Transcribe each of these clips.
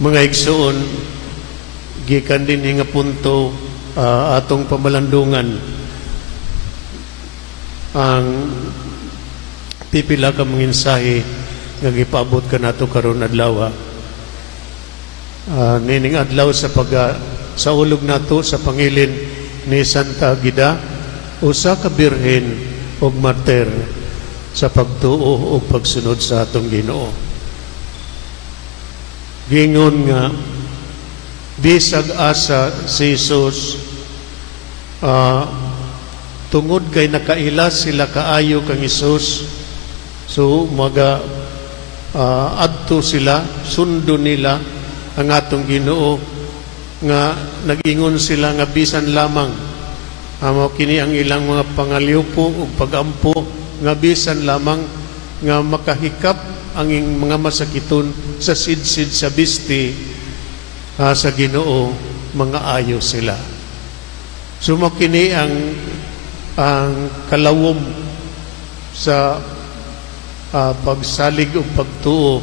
Mga igsoon, gikan din nga punto atong pamalandungan ang pipila ka mensahe nga gipaabot kanato karon adlaw. Nining adlaw sa ulog nato sa pangilin ni Santa Agida, usa ka birhen og martir sa pagtuo ug pagsunod sa atong Ginoo. Gingon nga bisag asa si Jesus tungod kay nakailas sila kaayo kang Hesus, so adto sila, sundo nila ang atong Ginoo, nga nag-ingon sila nga bisan lamang amo kini ang ilang mga pangaliupo ug pagampo, nga bisan lamang nga makahikap ang mga masakiton sa sidsid sa bisti sa Ginoo, mga ayo sila. Sumakini ang kalawom sa pagsalig o pagtuo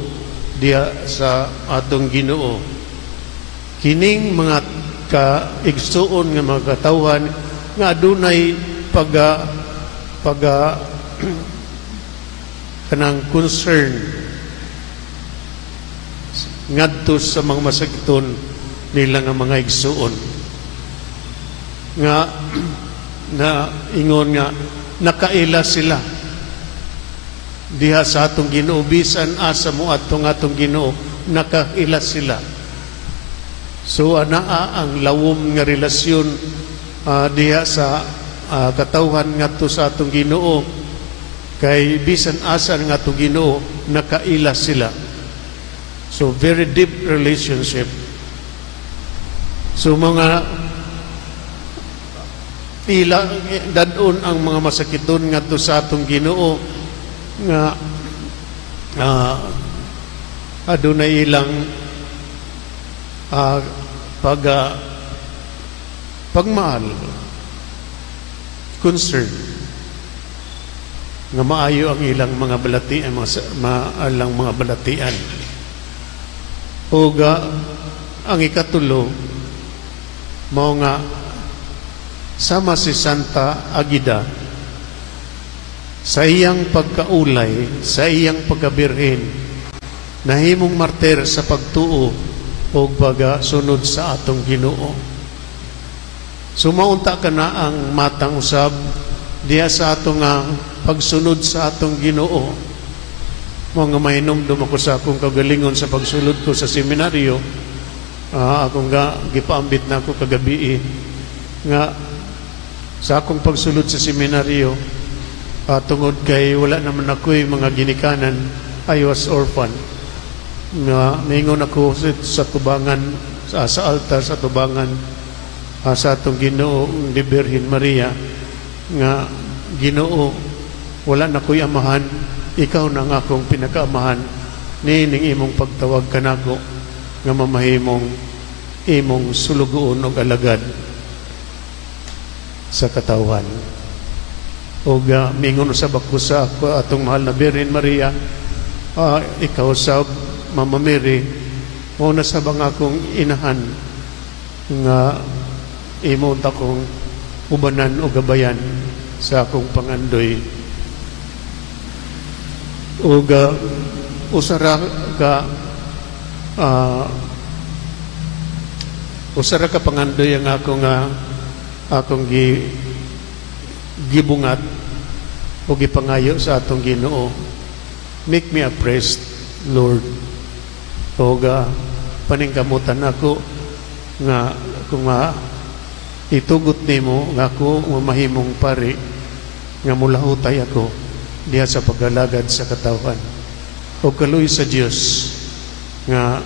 diya sa atong Ginoo. Kining mga kaigsuon nga mga katawhan nga adunay kanang concern ngadto sa mga masakiton nila nga mga igsuon, nga na ingon nga nakaila sila diha sa atong Ginoo, bisan asa mo atong Ginoo, nakaila sila. So anaa ang lawom nga relasyon diha sa katawhan ngadto sa atong Ginoo, kay bisan asa ng atong Ginoo, nakaila sila. So very deep relationship. So mga ila dadon ang mga masakiton ngadto sa atong Ginoo, nga adunay ilang pagmahal, concern, nga maayo ang ilang mga balatian, ilang mga balatian. O ang ikatulo, mao nga sama si Santa Agida sa iyang pagkaulay, sa iyang pagkabirhen, nahimong martir sa pagtuo o pagasunod sa atong Ginoo. Sumaunta ka na ang matang usab diya sa atong pagsunod sa atong Ginoo. Mga mahinomdom ako sa akong kagalingon sa pagsulod ko sa seminaryo. Akong gipaambit na ako kagabi nga sa akong pagsulod sa seminaryo, tungod kay wala naman ako'y mga ginikanan, I was orphan. Naingon ako sa tubangan, sa altar sa tubangan sa atong Ginoo ni Birhen Maria, nga Ginoo, wala na ko'y amahan, ikaw na nga akong pinakaamahan, nining imong pagtawag kanako nga mamahimong imong sulugoon o alagad sa katawhan. O mingon usab ako sa atong mahal na Birhen Maria, ikaw sa Mama Mary, o nasabang akong inahan nga imong takong ubanan o gabayan sa akong pangandoy. O usara ka pangandoy ang akong gibungat o gipangayo sa atong Ginoo. Make me a priest, Lord. O paningkamutan ako nga kung itugot nimo nga ako mamahimong pari, nga mulahutay ako diha sa paglalagad sa katawhan. O kaluy sa Dios nga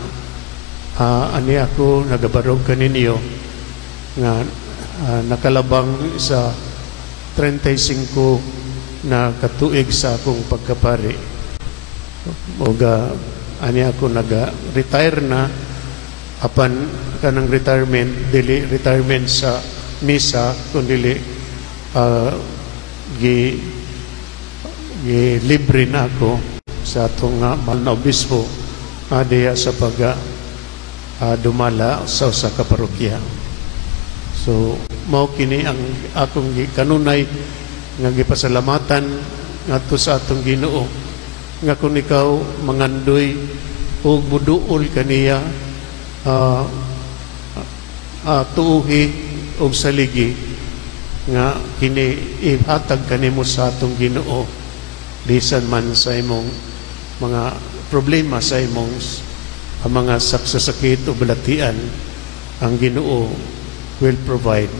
ani ako nagabarog kaninyo nga nakalabang sa 35 na katuig sa akong pagkapari. O ani ako naga-retire na, apan kanang retirement, dili retirement sa misa, kundi libre na ako sa atong mahal na obispo diya sa dumala sa usa ka parokya. So mao kini ang akong kanunay nga gipasalamatan ngadto sa atong Ginoo nga kung ikaw mangandoy ug muduol kaniya tuuhi ug saligi nga kini ihatag kanimo sa atong Ginoo bisan man sa imong mga problema, sa imong mga saksasakit o balatian, ang Ginoo will provide.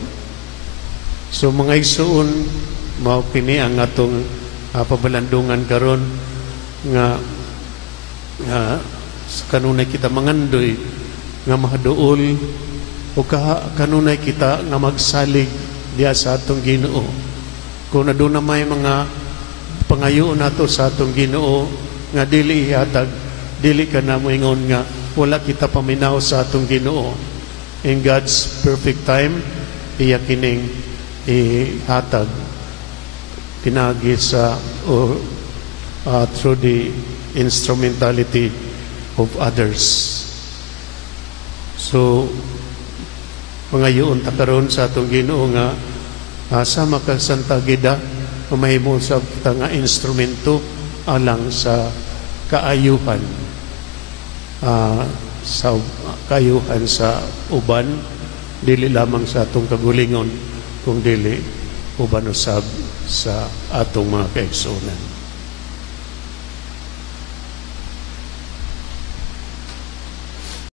So mga igsoon, mao kini ang atong pabalandungan karon nga kanunay kita mangandoy nga mahaduol o kanunay kita nga magsalig diya sa atong Ginoo. Kung aduna may mga pangayoon nato sa atong Ginoo nga dili ihatag, dili ka na moingon nga wala kita paminaw sa atong Ginoo. In God's perfect time, iya kining ihatag pinagi sa through the instrumentality of others. So pangayoon ta karon sa atong Ginoo nga sama ka Santa Gida mahimo sa nga instrumento alang sa kaayuhan sa uban, dili lamang sa atong kagulingon kung dili uban usab sa atong mga kaigsuonan.